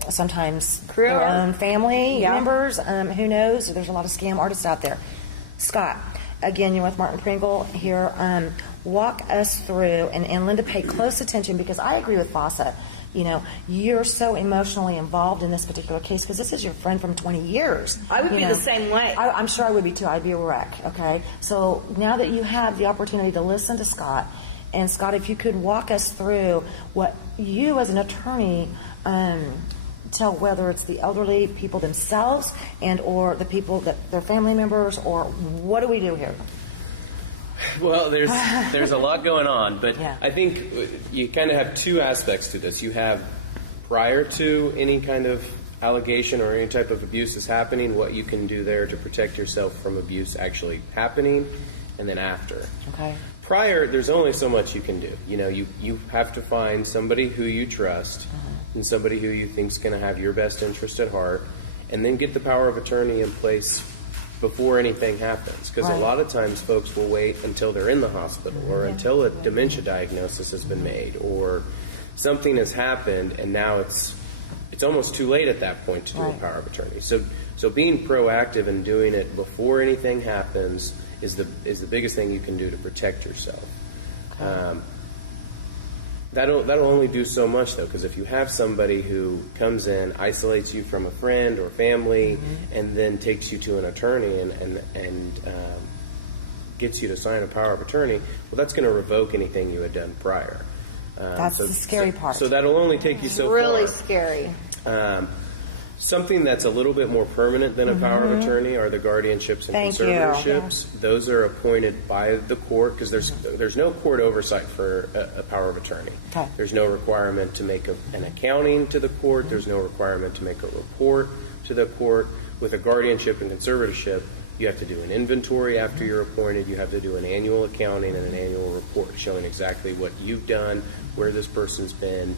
sometimes their own family members. Who knows? There's a lot of scam artists out there. Scott, again, you're with Martin Pringle here. Walk us through, and Linda, pay close attention, because I agree with Vasa. You know, you're so emotionally involved in this particular case because this is your friend from 20 years. I would be the same way. I'm sure I would be too. I'd be a wreck, okay? So now that you have the opportunity to listen to Scott, and Scott, if you could walk us through what you as an attorney tell, whether it's the elderly people themselves and or the people that their family members, or what do we do here? Well, there's a lot going on, but I think you kind of have two aspects to this. You have prior to any kind of allegation or any type of abuse is happening, what you can do there to protect yourself from abuse actually happening, and then after. Okay. Prior, there's only so much you can do. You know, you have to find somebody who you trust and somebody who you think is going to have your best interest at heart, and then get the power of attorney in place before anything happens, because a lot of times folks will wait until they're in the hospital or until a dementia diagnosis has been made or something has happened, and now it's almost too late at that point to do a power of attorney. So being proactive and doing it before anything happens is the biggest thing you can do to protect yourself. That'll only do so much, though, because if you have somebody who comes in, isolates you from a friend or family, and then takes you to an attorney and gets you to sign a power of attorney, well, that's going to revoke anything you had done prior. That's the scary part. So that'll only take you so far. Really scary. Something that's a little bit more permanent than a power of attorney are the guardianships and conservatorships. Those are appointed by the court, because there's no court oversight for a power of attorney. There's no requirement to make an accounting to the court. There's no requirement to make a report to the court. With a guardianship and conservatorship, you have to do an inventory after you're appointed. You have to do an annual accounting and an annual report showing exactly what you've done, where this person's been,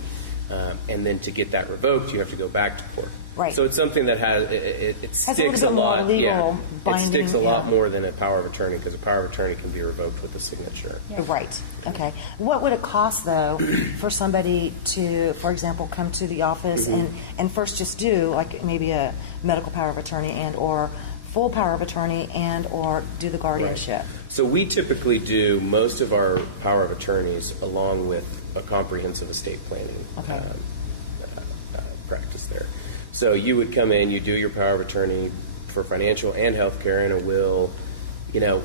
and then to get that revoked, you have to go back to court. Right. So it's something that it sticks a lot. It sticks a lot more than a power of attorney, because a power of attorney can be revoked with a signature. Right. Okay. What would it cost, though, for somebody to, for example, come to the office and first just do like maybe a medical power of attorney and or full power of attorney and or do the guardianship? Right. So we typically do most of our power of attorneys along with a comprehensive estate planning practice there. So you would come in, you do your power of attorney for financial and health care and a will. You know,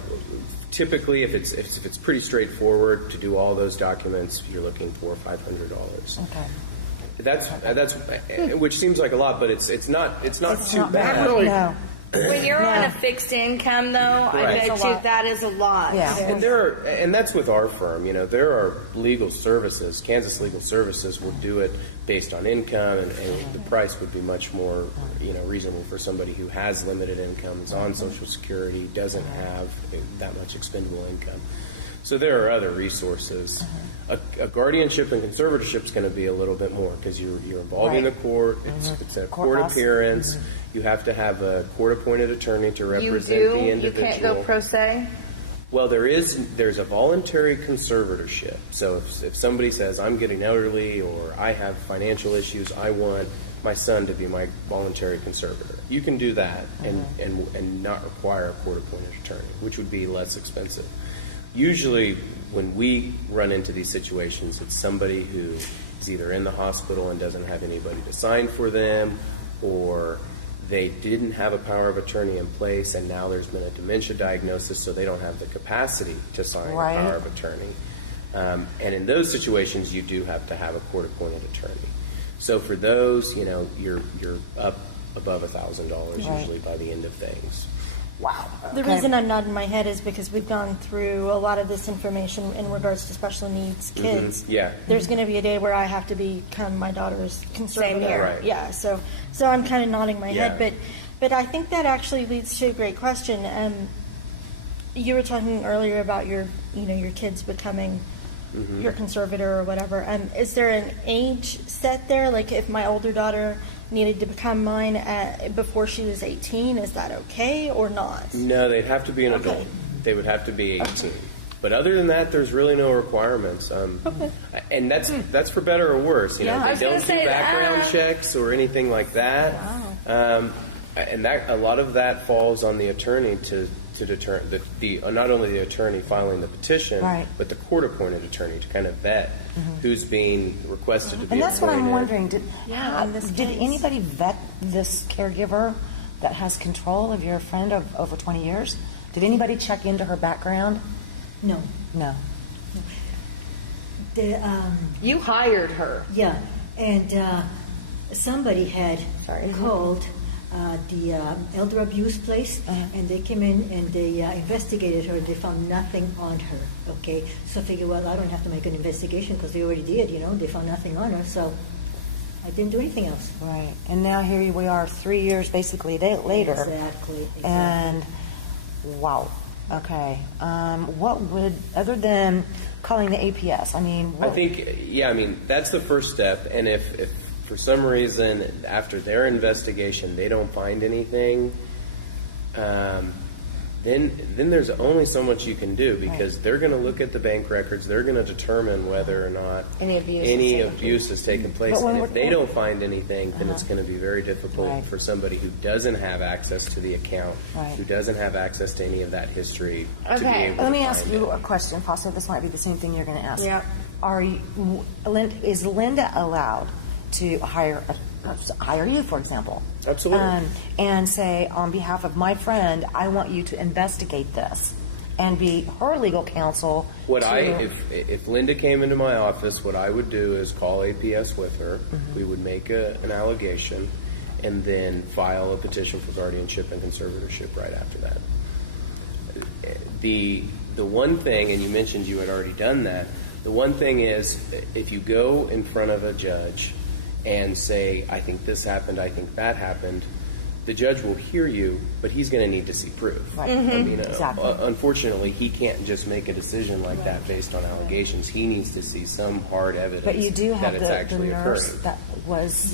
typically if it's pretty straightforward to do all those documents, you're looking for $500. Okay. That's which seems like a lot, but it's not too bad. Not really. No. When you're on a fixed income, though, I bet you that is a lot. Yeah. And that's with our firm. You know, there are legal services. Kansas Legal Services will do it based on income, and the price would be much more, reasonable for somebody who has limited income, is on Social Security, doesn't have that much expendable income. So there are other resources. A guardianship and conservatorship is going to be a little bit more, because you're involving the court. It's a court appearance. You have to have a court-appointed attorney to represent the individual. You can't go pro se? Well, there's a voluntary conservatorship. So if somebody says, I'm getting elderly or I have financial issues, I want my son to be my voluntary conservator, you can do that and not require a court-appointed attorney, which would be less expensive. Usually when we run into these situations, it's somebody who is either in the hospital and doesn't have anybody to sign for them, or they didn't have a power of attorney in place and now there's been a dementia diagnosis, so they don't have the capacity to sign a power of attorney. And in those situations, you do have to have a court-appointed attorney. So for those, you're up above $1,000 usually by the end of things. Wow. The reason I'm nodding my head is because we've gone through a lot of this information in regards to special needs kids. Yeah. There's going to be a day where I have to become my daughter's conservator. Same here. Right. Yeah. So I'm kind of nodding my head, but I think that actually leads to a great question. You were talking earlier about your kids becoming your conservator or whatever. Is there an age set there? Like if my older daughter needed to become mine before she was 18, is that okay or not? No, they'd have to be an adult. They would have to be 18. But other than that, there's really no requirements. And that's for better or worse. You know, they don't do background checks or anything like that. Wow. And that, a lot of that falls on the attorney to determine not only the attorney filing the petition, but the court-appointed attorney to kind of vet who's being requested to be appointed. And that's what I'm wondering. Did anybody vet this caregiver that has control of your friend of over 20 years? Did anybody check into her background? No. No. You hired her. Yeah, and somebody had called the elder abuse place, and they came in and they investigated her. They found nothing on her. Okay, so I figured, well, I don't have to make an investigation because they already did. You know, they found nothing on her, so I didn't do anything else. Right, and now here we are, 3 years basically later. Exactly. And wow. Okay. What would, other than calling the APS? I mean, I think, that's the first step. And if for some reason after their investigation they don't find anything, then there's only so much you can do, because they're going to look at the bank records. They're going to determine whether or not any abuse has taken place. And if they don't find anything, then it's going to be very difficult for somebody who doesn't have access to the account, who doesn't have access to any of that history, to be able Let me to ask find you it. a question. Possibly this might be the same thing you're going to ask. Yeah. Is Linda allowed to hire you, for example? Absolutely. And say, on behalf of my friend, I want you to investigate this, and be her legal counsel. If Linda came into my office, what I would do is call APS with her. We would make an allegation, and then file a petition for guardianship and conservatorship right after that. The one thing, and you mentioned you had already done that, the one thing is, if you go in front of a judge and say, I think this happened, I think that happened, the judge will hear you, but he's going to need to see proof. Right. I mean, Exactly. Unfortunately, he can't just make a decision like that based on allegations. He needs to see some hard evidence But you do have that it's the actually nurse occurring. that was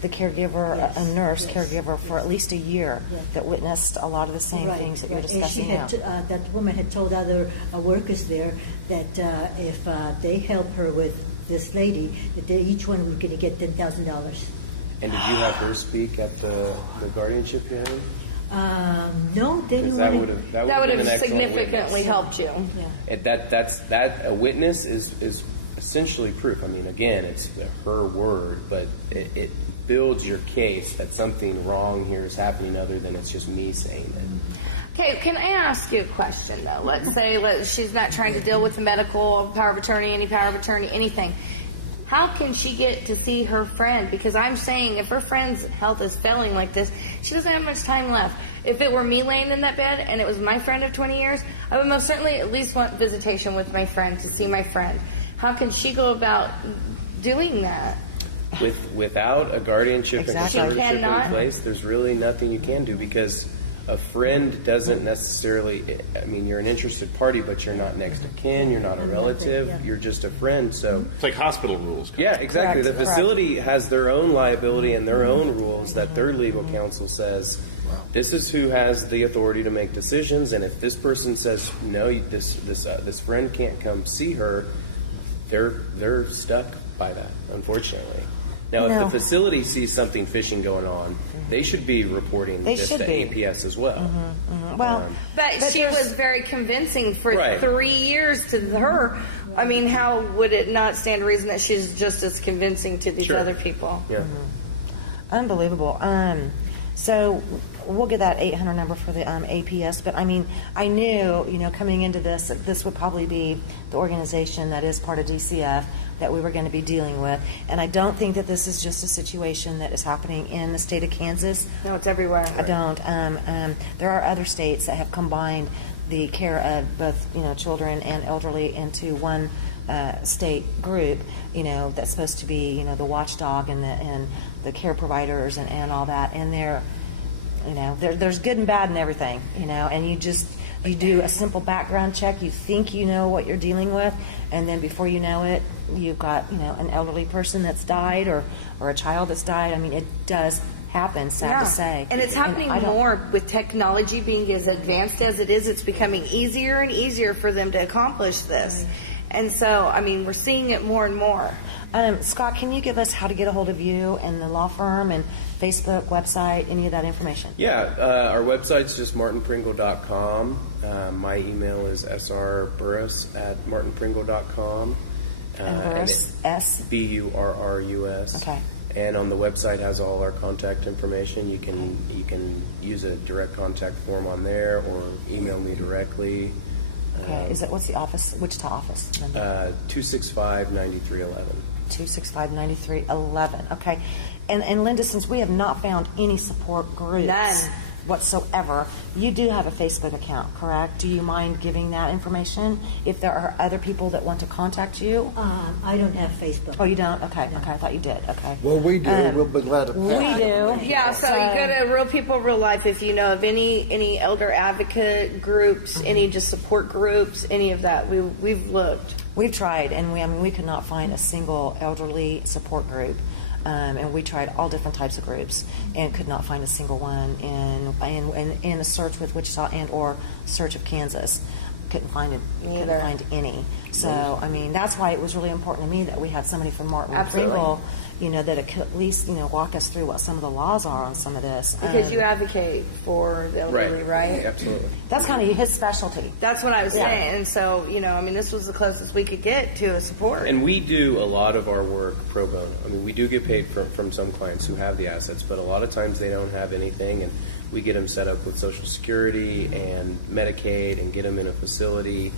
the caregiver, a nurse caregiver for at least a year, that witnessed a lot of the same things that you're discussing and she now. had that woman had told other workers there that if they help her with this lady, that each one was going to get $10,000. And did you have her speak at the guardianship hearing? No, they didn't. That would have significantly helped you. Yeah. A witness is essentially proof. I mean, again, it's her word, but it builds your case that something wrong here is happening, other than it's just me saying it. Okay, can I ask you a question, though? Let's say she's not trying to deal with the medical power of attorney, any power of attorney, anything. How can she get to see her friend? Because I'm saying, if her friend's health is failing like this, she doesn't have much time left. If it were me laying in that bed and it was my friend of 20 years, I would most certainly at least want visitation with my friend, to see my friend. How can she go about doing that? Without a guardianship and conservatorship cannot. in place, there's really nothing you can do, because a friend doesn't necessarily, I mean, you're an interested party, but you're not next of kin, you're not a relative, you're just a friend. So it's like hospital rules. Yeah, exactly. Correct. The facility has their own liability and their own rules that their legal counsel says, this is who has the authority to make decisions, and if this person says, no, this friend can't come see her, they're stuck by that, unfortunately. Now, if the facility sees something fishy going on, they should be reporting this to APS as well. Well, but she was very convincing for 3 years to her. I mean, how would it not stand to reason that she's just as convincing to these other people? Yeah. Unbelievable. So we'll get that 800 number for the APS. But I mean, I knew, coming into this would probably be the organization that is part of DCF that we were going to be dealing with. And I don't think that this is just a situation that is happening in the state of Kansas. No, it's everywhere. I don't. There are other states that have combined the care of both, children and elderly into one state group, that's supposed to be, the watchdog and the care providers and all that. And there's good and bad and everything, and you just, You do a simple background check. You think you know what you're dealing with, and then before you know it, you've got an elderly person that's died or a child that's died. I mean, it does happen, sad to say. And it's happening more with technology being as advanced as it is. It's becoming easier and easier for them to accomplish this. And so, I mean, we're seeing it more and more. Scott, can you give us how to get a hold of you and the law firm and Facebook, website, any of that information? Yeah, our website's just martinpringle.com. My email is srburrus@martinpringle.com. And Burrus, S? Burrus. Okay. And on the website has all our contact information. You can use a direct contact form on there or email me directly. Okay. What's the office? Wichita office? 265-9311. 265-9311. Okay. And Linda, since we have not found any support groups whatsoever, you do have a Facebook account, correct? Do you mind giving that information if there are other people that want to contact you? I don't have Facebook. Oh, you don't? Okay. Okay. I thought you did. Okay. Well, we do. We'll be glad to pass We it. do. Yeah, so you go to Real People, Real Life if you know of any elder advocate groups, any just support groups, any of that. We've looked. We've tried, and we could not find a single elderly support group. And we tried all different types of groups and could not find a single one in a search with Wichita and or search of Kansas. Couldn't find it. Couldn't find any. So I mean, that's why it was really important to me that we had somebody from Martin Pringle, that could at least walk us through what some of the laws are on some of this. Because you advocate for the elderly, right? Yeah, absolutely. That's kind of his specialty. That's what I was saying. And so, this was the closest we could get to a support. And we do a lot of our work pro bono. I mean, we do get paid from some clients who have the assets, but a lot of times they don't have anything, and we get them set up with Social Security and Medicaid and get them in a facility.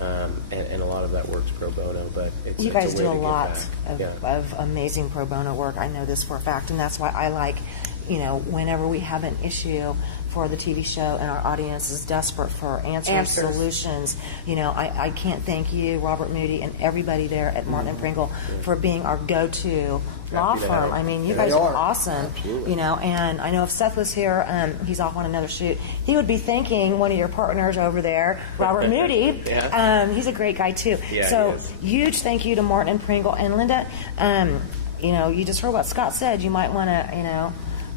And a lot of that work's pro bono, but you guys it's a way do a to give lot back. of amazing pro bono work. I know this for a fact, and that's why I like, whenever we have an issue for the TV show and our audience is desperate for answers. Solutions. I can't thank you, Robert Moody, and everybody there at Martin and Pringle for being our go-to law firm. I mean, you guys are awesome. Absolutely. And I know if Seth was here, he's off on another shoot, he would be thanking one of your partners over there, Robert Moody. He's a great guy too. Yeah, so huge thank you to Martin and Pringle. And Linda, you just heard what Scott said. You might want to,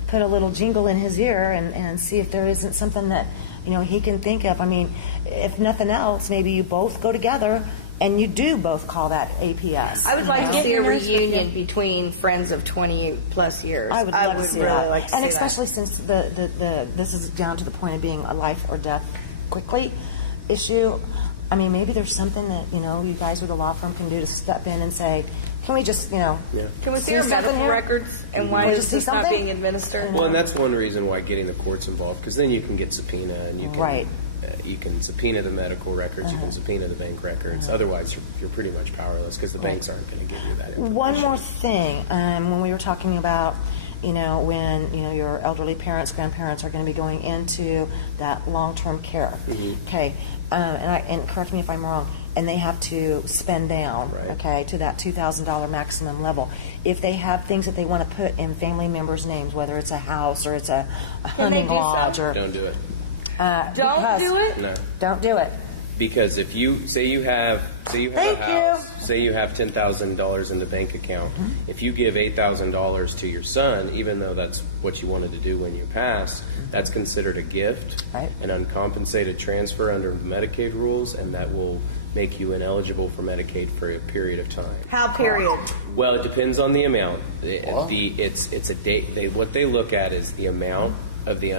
put a little jingle in his ear and see if there isn't something that, he can think of. I mean, if nothing else, maybe you both go together and you do both call that APS. I would like to see a reunion between friends of 20 plus years. I would love to see that. Like to and see especially since this is down to the point of being a life or death quickly issue. I mean, maybe there's something that, you guys with the law firm can do to step in and say, can we just, Can we see our medical records and why is this not being administered? Well, and that's one reason why getting the courts involved, because then you can get subpoena and you can you can subpoena the medical records, you can subpoena the bank records. Otherwise, you're pretty much powerless because the banks aren't going to give you that information. One more thing, when we were talking about, when your elderly parents, grandparents are going to be going into that long-term care. Okay, and correct me if I'm wrong. And they have to spend down, to that $2,000 maximum level. If they have things that they want to put in family members' names, whether it's a house or it's a hunting lodge, or don't do it. Don't do it. No, don't do it. Because if you say you have a house, say you have $10,000 in the bank account, if you give $8,000 to your son, even though that's what you wanted to do when you pass, that's considered a gift, an uncompensated transfer under Medicaid rules, and that will make you ineligible for Medicaid for a period of time. How period? Well, it depends on the amount. It's a date. What they look at is the amount of the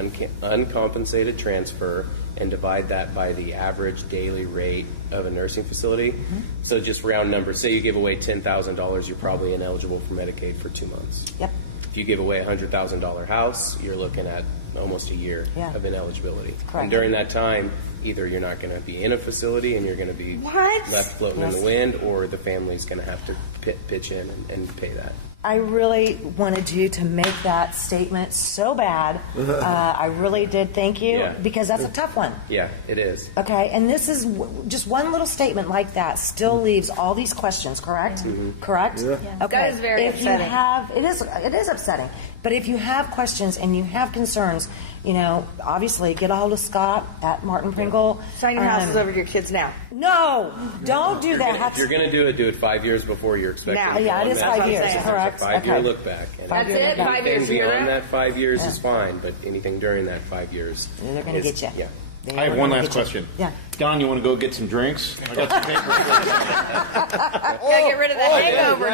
uncompensated transfer and divide that by the average daily rate of a nursing facility. So just round numbers. Say you give away $10,000, you're probably ineligible for Medicaid for 2 months. Yep. If you give away a $100,000 house, you're looking at almost a year of ineligibility. Correct. And during that time, either you're not going to be in a facility and you're going to be left floating in the wind, or the family's going to have to pitch in and pay that. I really wanted you to make that statement so bad. I really did. Thank you, because that's a tough one. Yeah, it is. Okay, and this is just one little statement like that still leaves all these questions. Correct? Correct? Yeah. Okay. That is very upsetting. It is upsetting. But if you have questions and you have concerns, obviously get a hold of Scott at Martin Pringle. Sign your houses over to your kids now. No, don't do that. If you're going to do it 5 years before you're expected. Now, yeah, it is 5 years, correct. It's a 5-year look back. And That's it, 5 years. Anything beyond that 5 years is fine, but anything during that 5 years, they're going to get you. Yeah. I have one last question. Yeah. Don, you want to go get some drinks? I got some papers. Gotta get rid of the hangover.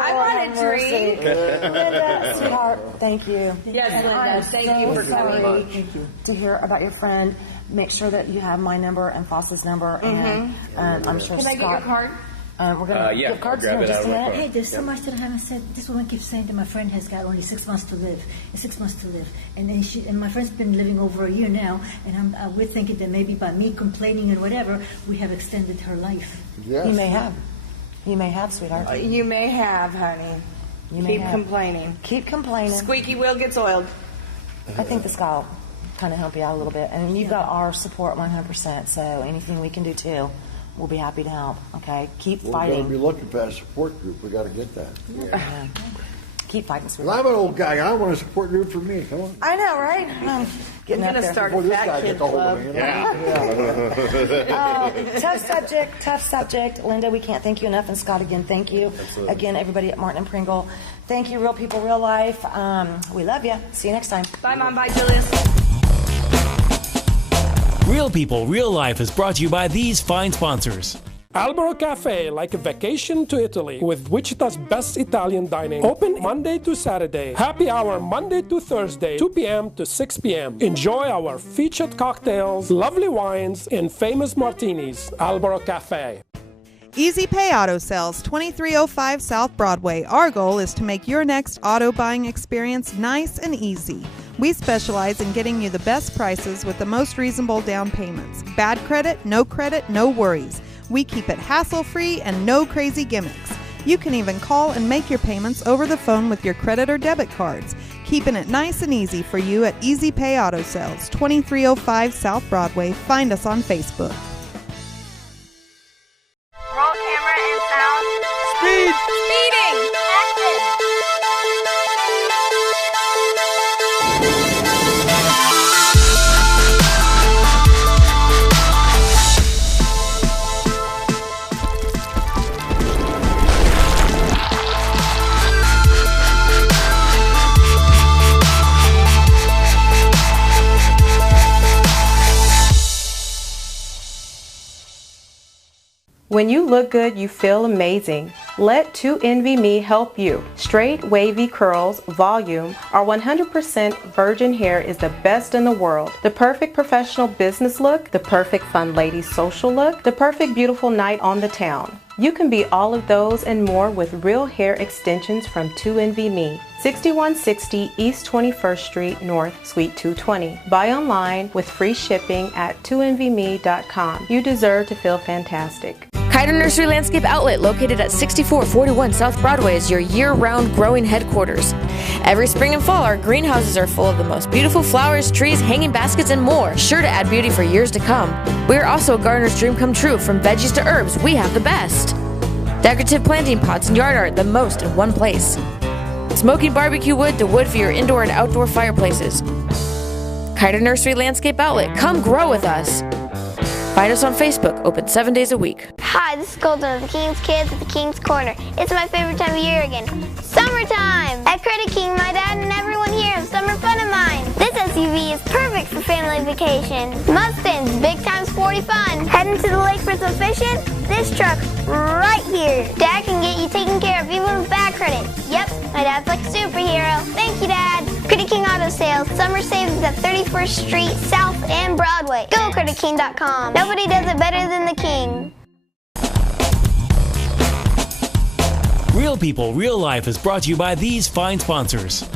I want a drink. Linda, sweetheart, thank you. Yes, And Linda, thank you for coming. Thank you. To hear about your friend, make sure that you have my number and Foss's number, and I'm sure Can Scott. I get your card? We're going to give cards grab in it out just of a my minute. car. Hey, there's so much that I haven't said. This woman keeps saying that my friend has got only 6 months to live. And then my friend's been living over a year now, and we're thinking that maybe by me complaining and whatever, we have extended her life. Yes. You may have. You may have, sweetheart. You may have, honey. Keep complaining. Keep complaining. Squeaky wheel gets oiled. I think this guy will kind of help you out a little bit. And you've got our support 100%, so anything we can do too, we'll be happy to help. Okay? Keep We're going to fighting. be looking for a support group. We got to get that. Yeah. Keep fighting, Well, sweetheart. I'm an old guy. I want a support group for me. Come on. I know, right? Getting I'm up gonna there. start Before a this fat guy kid gets a hold club. of me. Tough subject. Linda, we can't thank you enough. And Scott, again, thank you. Absolutely. Again, everybody at Martin and Pringle. Thank you, real people, real life. We love you. See you next time. Bye, Mom. Bye, Julius. Real People, Real Life is brought to you by these fine sponsors. Albero Cafe, like a vacation to Italy, with Wichita's best Italian dining. Open Monday to Saturday. Happy hour Monday to Thursday, 2 p.m. to 6 p.m. Enjoy our featured cocktails, lovely wines, and famous martinis. Albero Cafe. Easy Pay Auto Sales, 2305 South Broadway. Our goal is to make your next auto buying experience nice and easy. We specialize in getting you the best prices with the most reasonable down payments. Bad credit, no worries. We keep it hassle-free and no crazy gimmicks. You can even call and make your payments over the phone with your credit or debit cards. Keeping it nice and easy for you at Easy Pay Auto Sales, 2305 South Broadway. Find us on Facebook. Roll camera and sound. Speed. Speeding. Action. When you look good, you feel amazing. Let 2NVMe help you. Straight, wavy curls, volume, our 100% virgin hair is the best in the world. The perfect professional business look, the perfect fun lady social look, the perfect beautiful night on the town. You can be all of those and more with real hair extensions from 2NVMe. 6160 East 21st Street North, Suite 220. Buy online with free shipping at 2NVMe.com. You deserve to feel fantastic. Kiter Nursery Landscape Outlet, located at 6441 South Broadway, is your year-round growing headquarters. Every spring and fall, our greenhouses are full of the most beautiful flowers, trees, hanging baskets, and more, sure to add beauty for years to come. We are also a gardener's dream come true. From veggies to herbs, we have the best. Decorative planting pots and yard art, the most in one place. Smoking barbecue wood to wood for your indoor and outdoor fireplaces. Kiter Nursery Landscape Outlet, come grow with us. Find us on Facebook, open 7 days a week. Hi, this is Colton of the King's Kids at the King's Corner. It's my favorite time of year again. Summertime! At Credit King, my dad and everyone here have summer fun of mine. This SUV is perfect for family vacation. Mustangs, big time sporty fun. Heading to the lake for some fishing? This truck right here. Dad can get you taken care of even with bad credit. Yep, my dad's like a superhero. Thank you, Dad. Credit King Auto Sales. Summer savings at 31st Street South and Broadway. Go CreditKing.com. Nobody does it better than the King. Real People, Real Life is brought to you by these fine sponsors.